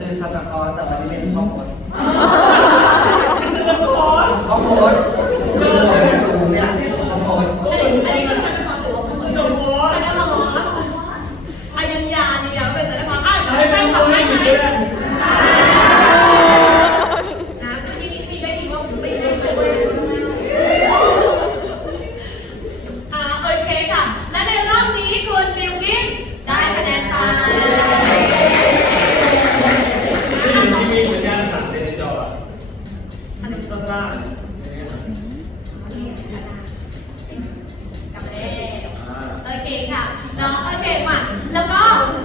คือซาตาคอนแต่วันนี้เป็นพ่อโค้ดพ่อโค้ดสูงสูงเนี่ยพ่อโค้ดอันนี้เป็นสันนิษฐานตัวของคุณหนุ่มสันนิษฐานอายุยาเนี่ยเป็นสันนิษฐานอ่แฟนคลับให้ไหม ปินค่ะเนาะโอเคป่ะแล้วก็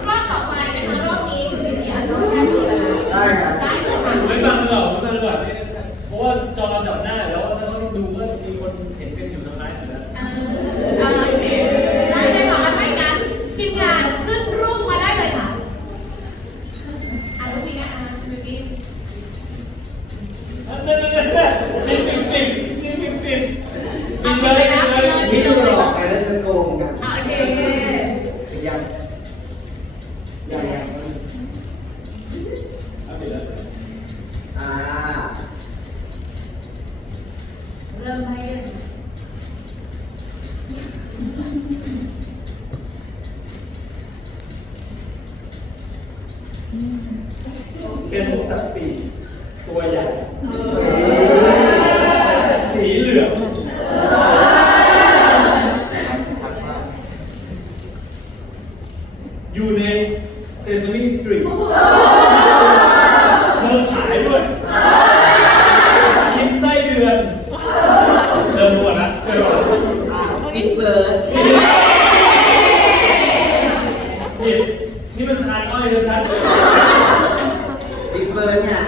รอบต่อไปนะคะรอบนี้คุณปินเนี่ยน้องแก้ดูแล้วได้ครัได้เลยค่ะไม่มาเหรอไม่มาเหรอเนี่ยเพราะว่าจอจับหน้าแล้วแล้วก็ดูว่ามีคนเห็นกันอยู่ทางไหนอยู่แล้ว นี่นี่มันชายอ้อยชัดๆเลย บิ๊กเบอร์เนี่ย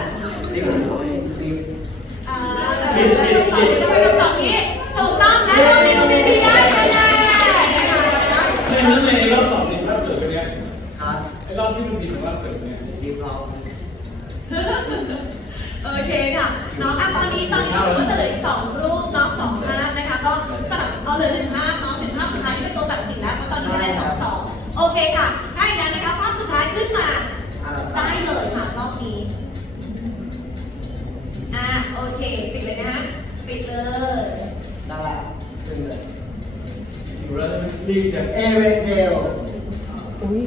ปิดเลยนะฮะปิดเลยได้ขึ้นเลยอยู่แล้วรีบจากเอเวเดลอุ้ย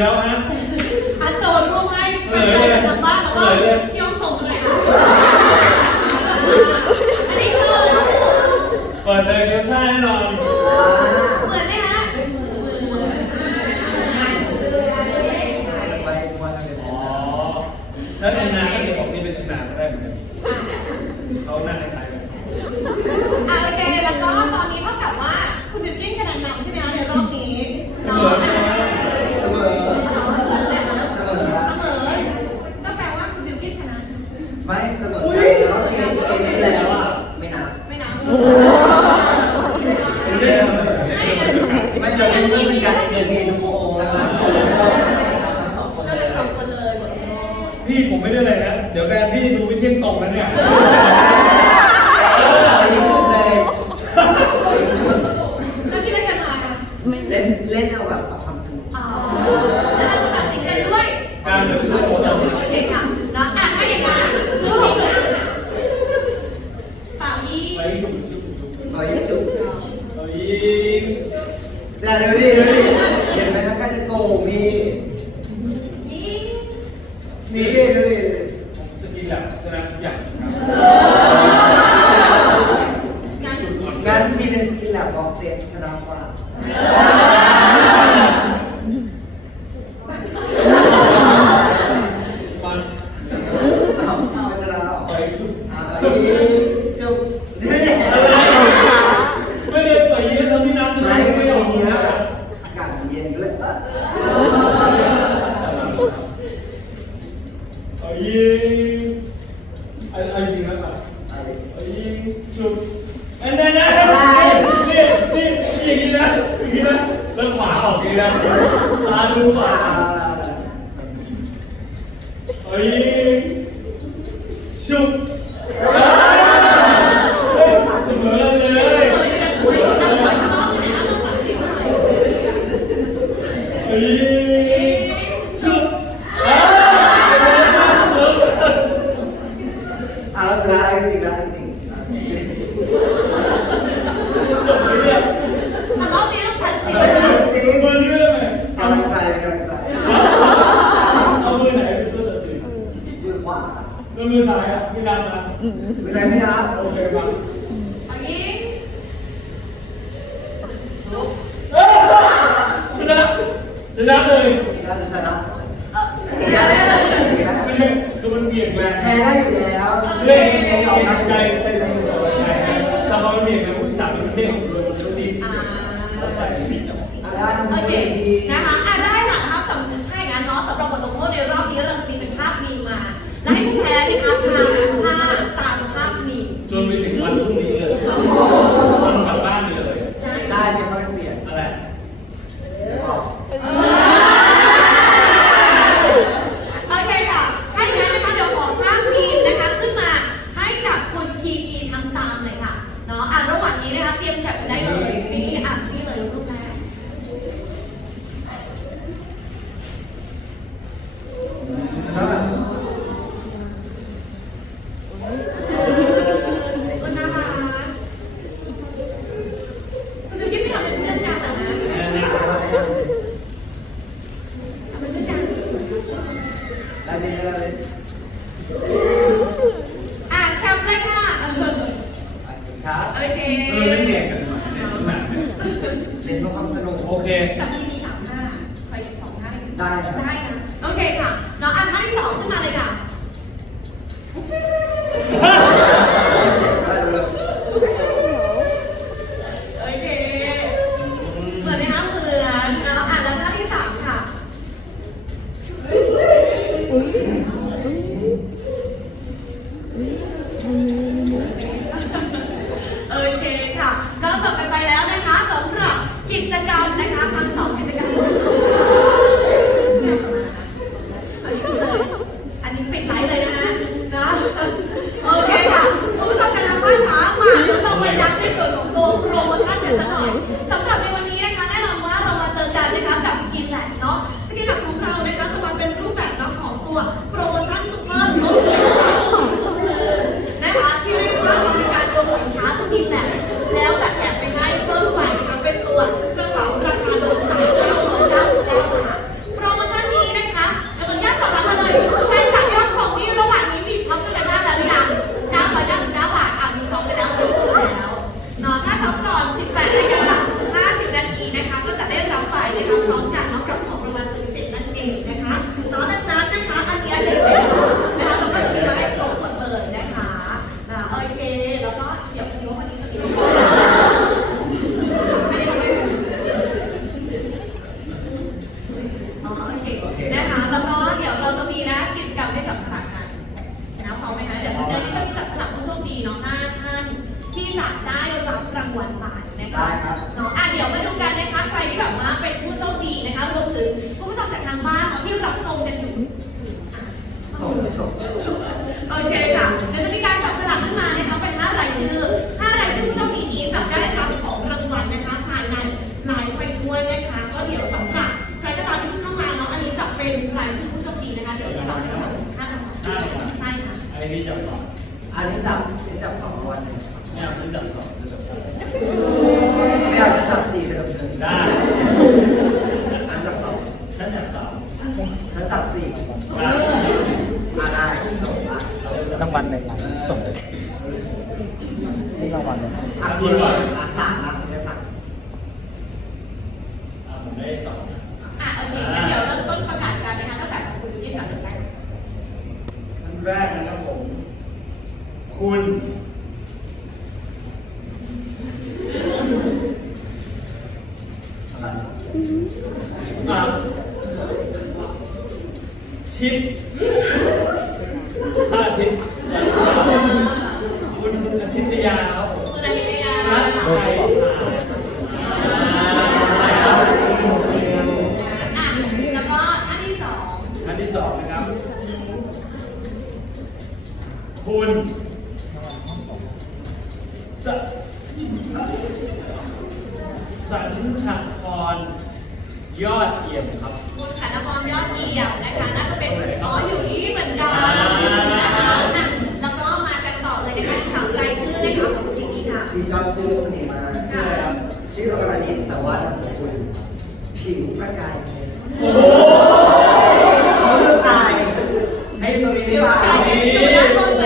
แล้วนะอันโซนรูปให้เป็นไปกับทางบ้านแล้วก็ Vai, แล้วดูดิดูดิเห็นไหมครับการจะโกงมี I I ยิงแล้วครับ I ยิงจุดนั่นนั่นนั่นนี่นี่อย่างนี้นะอย่างนี้นะแล้วขวาออกนี่นะตาดูขวาเฮ้ มือสายอะพี่ดำนะ ไม่ได้ไม่ได้ กิจกรรมและ ฉันตัดสิมาได้จบละจบรางวัลไหนส่งเลยนี่รางวัลเลยอะ คุณอาทิตยาครับผมคุณอาทิตยารัอะฐไทย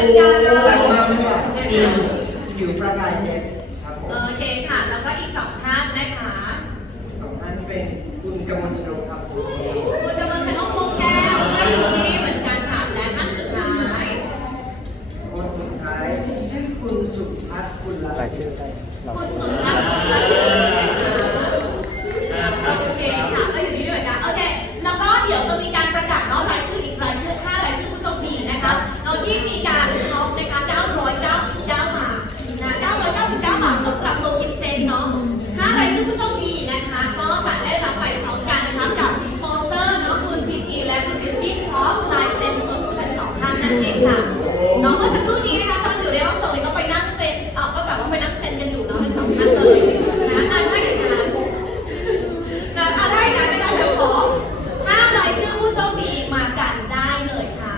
Hallelujah. ค่ะน้องเมื่อสักครู่นี้นะคะตอนอยู่ในห้องส่งเนี่ยก็ไปนั่งเซ็นเอ่อก็แบบว่าไปนั่งเซ็นกันอยู่เนาะเป็นสองท่านเลยนะอะถ้าอย่างนั้นนะอะถ้าอย่างนั้นนะคะเดี๋ยวขอห้ารายชื่อผู้โชคดีมากันได้เลยค่ะ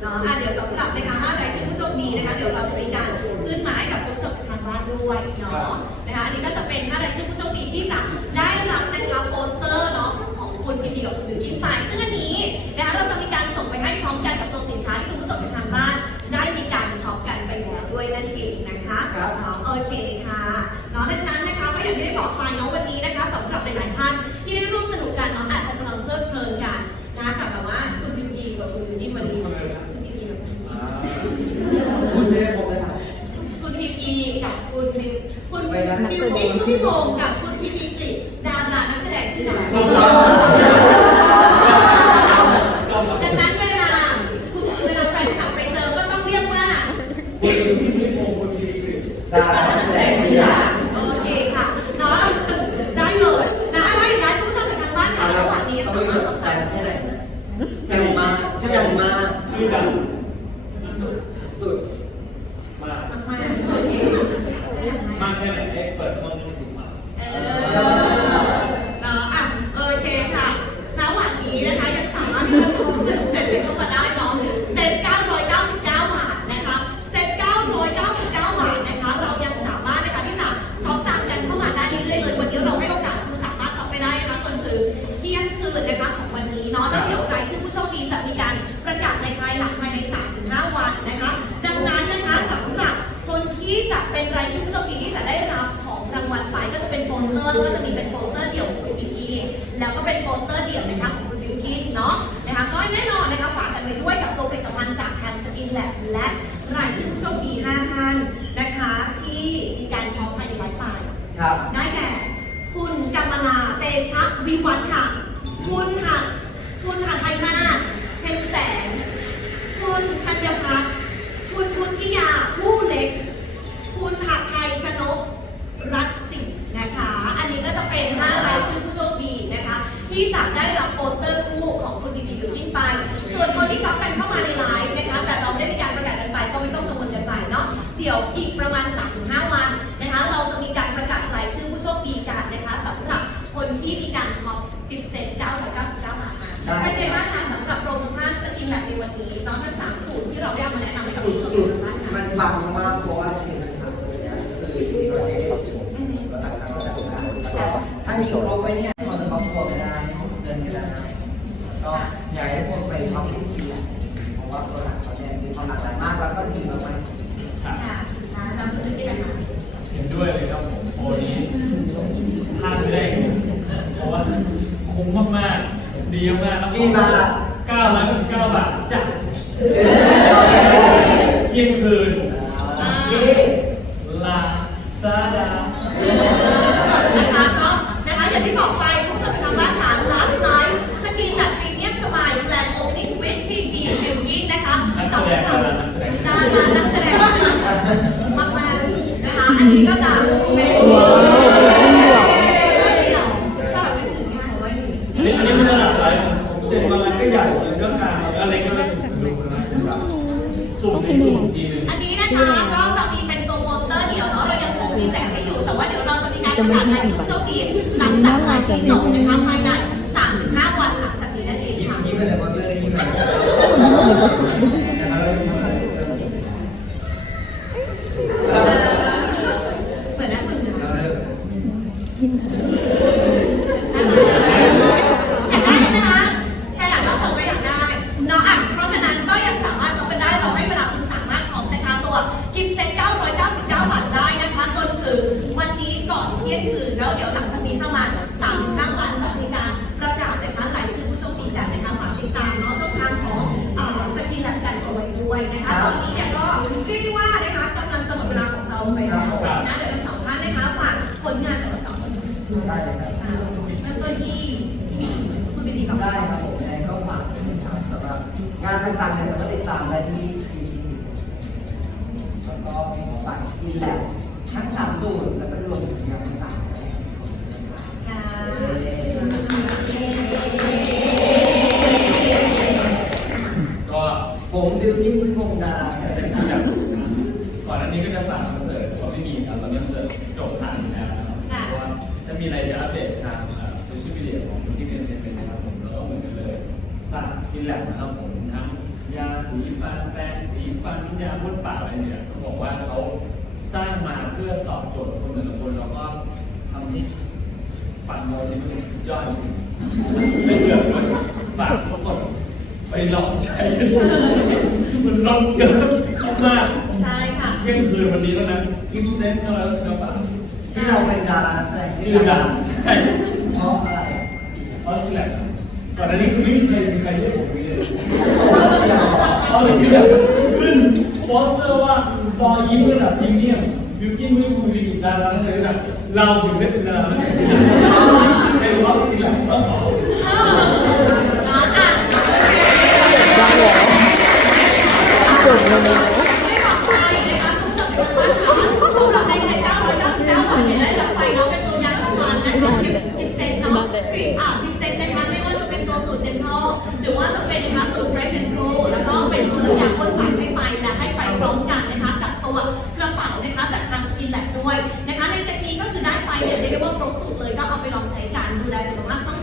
เนาะอะเดี๋ยวสำหรับนะคะห้ารายชื่อผู้โชคดีนะคะเดี๋ยวเราจะมีการขึ้นมาให้กับคุณผู้ชมทางบ้านด้วยเนาะนะคะอันนี้ก็จะเป็นห้ารายชื่อผู้โชคดีที่จะได้รับนะคะโปสเตอร์เนาะของคุณพีพีกับคุณบิวตี้ไปซึ่งอันนี้นะคะเราจะมีการส่งไปให้พร้อมกันกับ ได้บอกไปเนาะวันนี้นะคะสำหรับหลายๆท่านที่ได้ร่วมสนุกกันเนาะอาจจะกำลังเพลิดเพลินกันนะกับแบบว่าคุณพิมพีกับคุณนี่มวันนี้คุณพิมพีกับคุณคุณชื่อผมเลยครับคุณพิมพีกับคุณพิมคุณพิมพีคุณพงศ์กับคุณพิมพีกฤษดารานักแสดงชื่อดังถูกต้อากชื่อดังสุดมากมากๆโอเคชื่ออะไรมากแค่ไหนให้เปิดช่องนี้ดูมาเออเนาะอะโอเคค่ะระหว่างนี้นะคะยังสามารถที่จะชมเซ็ตเข้ามาได้เนาะเซ็ต999 บาทนะคะเซ็ต999 บาทนะคะเรายังสามารถนะคะที่จะช็อปตามกันเข้ามาได้เรื่อยๆเลยวันนี้เราให้โอกาสคือสามารถช็อปไปได้นะคะจนถึงเที่ยงคืนนะคะของวันนี้เนาะแล้วเดี๋ยวรายชื่อผู้โชคดีจะมีการประกาศในภายหลังภายใน3-5วันนะคะ ดังนั้นนะคะสำหรับคนที่จะเป็นรายชื่อผู้โชคดีที่จะได้รับของรางวัลไปก็จะเป็นโปสเตอร์ก็จะมีเป็นโปสเตอร์เดี่ยวของคุณบิวกี้แล้วก็เป็นโปสเตอร์เดี่ยวนะคะของคุณบิวกี้เนาะนะคะก็แน่นอนนะคะฝากกันไปด้วยกับตัวผลิตภัณฑ์จากแคนสกินแลบและรายชื่อผู้โชคดี5ท่านนะคะที่มีการช็อปภายในไลฟ์ไปครับได้แก่คุณกำมลาเตชะวิวัฒน์ค่ะ คุณหัดคุณหัดไทยนาถเพ็ญแสง คุณชัญพัฒน์คุณพุทธิยาผู้เล็ก คุณหักไทยชนก รัตสิร์นะคะ อันนี้ก็จะเป็นห้ารายชื่อผู้โชคดีนะคะ ที่จะได้รับโปสเตอร์คู่ของคุณดีดีบิวกิ้นไป ส่วนคนที่ช็อปกันเข้ามาในไลฟ์นะคะ แต่เราได้มีการประกาศกันไปก็ไม่ต้องกังวลกันไปเนาะ เดี๋ยวอีกประมาณ3 ปังมากเพราะว่าเทียนสามตัวเนี้ยคือจริงๆเราใช้ได้เราต่างกันเราต่างกันถ้ามีครบไว้เนี่ยเราจะครอบครัวก็ได้เดินก็ได้ก็อยากให้พวกไปช็อปที่สกีแหละเพราะว่าตัวหลักเขาเนี่ยมีความหลากหลายมากแล้วก็ดีมากครับค่ะนะเราจะได้กันคะเห็นด้วยเลยครับผมโปรนี้พลาดไม่ได้เลยเพราะว่าคุ้มมากๆดีมากๆแล้วๆดีมาก999บาทจ้ะ งจากงนที่จบนะคะภายใน3-5วันหลังจากนี้นั่นเองยิ้มค่ะ ยิ้มไปเลยว่าเรื่องนี้แบบนะครับเหมือนนะเหมือนนะเราเริ่มอยากได้ไหมคะใครอยากรับชมก็อยากได้เนาะอะเพราะฉะนั้นก็ยังสามารถช็อปกันได้เราให้เวลาคุณสามารถช็อปนะคะตัวกิฟต์เซ็ต999 บาทได้นะคะจนถึงวันนี้ก่อนเที่ยงคืนแล้วเดี๋ยวหลังจาก นะเดี๋ยวเราสองท่านนะคะฝากผลงานของเราสองคนได้เลยครับเริ่มต้นที่คุณบีบีก่อนได้ครับผมยังไงก็ฝากนะครับสำหรับงานต่างๆเนี่ยสามารถติดตามได้ที่ทีทีแล้วก็มีฝากสกินแลบทั้งสามสูตรแล้วก็รวมถึงงานต่างๆ ค่ะก็ผมบิวกิ้นพงษ์ดาราเป็น ฝากสกินแลบนะครับผมทั้งยาสีฟันแปรงสีฟันยาพ่นปากอะไรเนี่ยเขาบอกว่าเขาสร้างมาเพื่อตอบโจทย์คนแต่ละคนเราก็ทำที่ปัดโมที่มันยอดไม่เหลือเลยฝากทุกคนไปลองใช้กันมันลองเยอะมากใช่ค่ะเที่ยงคืนวันนี้แล้วนะกิฟเซนต์ก็แล้วก็ฝากที่เราเป็นดารานักแสดงชื่อดังใช่เพราะอะไรออสเตรเลีย ก่อนหน้านี้คือไม่มีใครใครเรียกผมเลยออสเตรเลียขึ้นโปสเตอร์ว่าปอยิ้มระดับพรีเมียมบิวกิ้นไม่คุณมีดารานักแสดงระดับเราถึงได้เป็นดารานักแสดงเป็นออสเรเลียก็ขอน้องอะได้เรอจบเลยนะไม่ขอบใจนะคะคุณผู้ชมทุกท่าสำหรับในเซ็ต999บาทเนี่ยได้รับไปเนาะเป็นตัวยาสมานนะคะจิบเซ็ตเนาะครีมอาบจิบเซ็ตนะคะ เป็นตัวสูตรเจนทอลหรือว่าจะเป็นนะคะสูตรเฟรชแอนด์โกแล้วก็เป็นตัวน้ำยาพ่นปากให้ไปและให้ไปพร้อมกันนะคะกับตัวกระเป๋านะคะจากทางสกินแลบด้วยนะคะในเซ็ตนี้ก็คือได้ไปเนี่ยเรียกได้ว่าครบสูตรเลยก็เอาไปลองใช้กันดูแลสุขภาพช่อง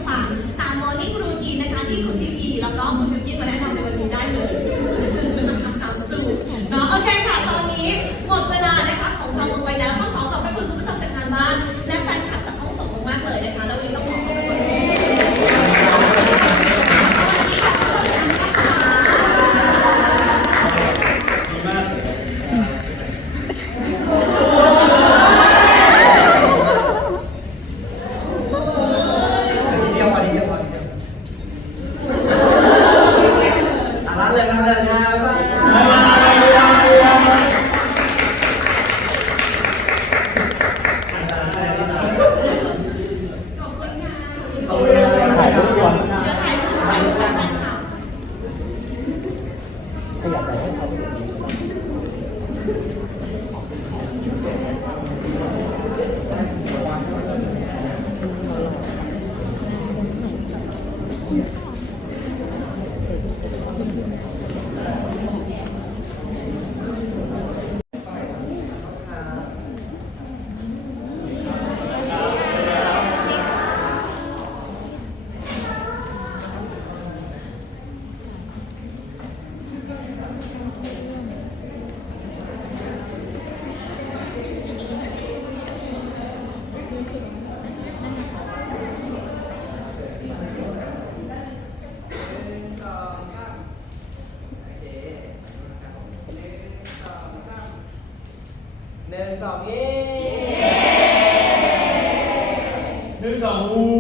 หนึ่งสองเย้หนึ่งสองอู